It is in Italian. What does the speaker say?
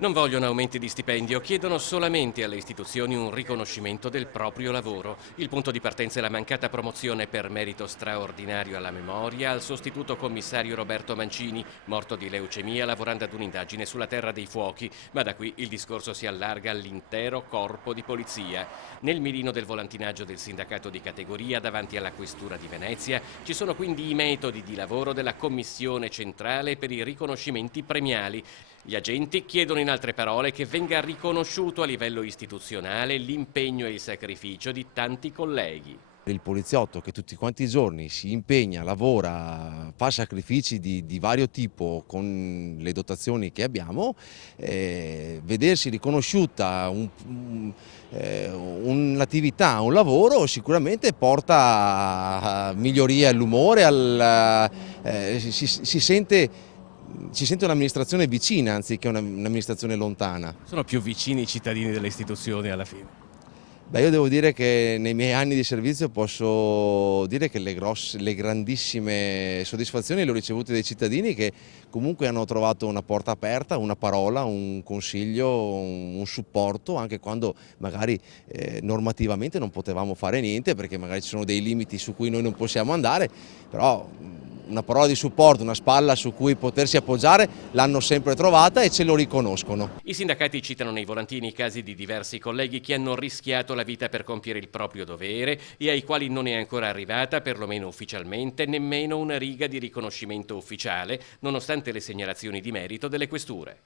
Non vogliono aumenti di stipendio, chiedono solamente alle istituzioni un riconoscimento del proprio lavoro. Il punto di partenza è la mancata promozione per merito straordinario alla memoria al sostituto commissario Roberto Mancini, morto di leucemia lavorando ad un'indagine sulla Terra dei Fuochi, ma da qui il discorso si allarga all'intero corpo di polizia. Nel mirino del volantinaggio del sindacato di categoria davanti alla questura di Venezia ci sono quindi i metodi di lavoro della commissione centrale per i riconoscimenti premiali. Gli agenti chiedono in altre parole che venga riconosciuto a livello istituzionale l'impegno e il sacrificio di tanti colleghi. Il poliziotto che tutti quanti i giorni si impegna, lavora, fa sacrifici di vario tipo con le dotazioni che abbiamo, vedersi riconosciuta un'attività, un lavoro sicuramente porta a miglioria all'umore, si sente un'amministrazione vicina anziché un'amministrazione lontana. Sono più vicini i cittadini delle istituzioni alla fine. Beh, io devo dire che nei miei anni di servizio posso dire che le grandissime soddisfazioni le ho ricevute dai cittadini che comunque hanno trovato una porta aperta, una parola, un consiglio, un supporto, anche quando magari normativamente non potevamo fare niente perché magari ci sono dei limiti su cui noi non possiamo andare, però una parola di supporto, una spalla su cui potersi appoggiare l'hanno sempre trovata e ce lo riconoscono. I sindacati citano nei volantini i casi di diversi colleghi che hanno rischiato la vita per compiere il proprio dovere e ai quali non è ancora arrivata, perlomeno ufficialmente, nemmeno una riga di riconoscimento ufficiale, nonostante le segnalazioni di merito delle questure.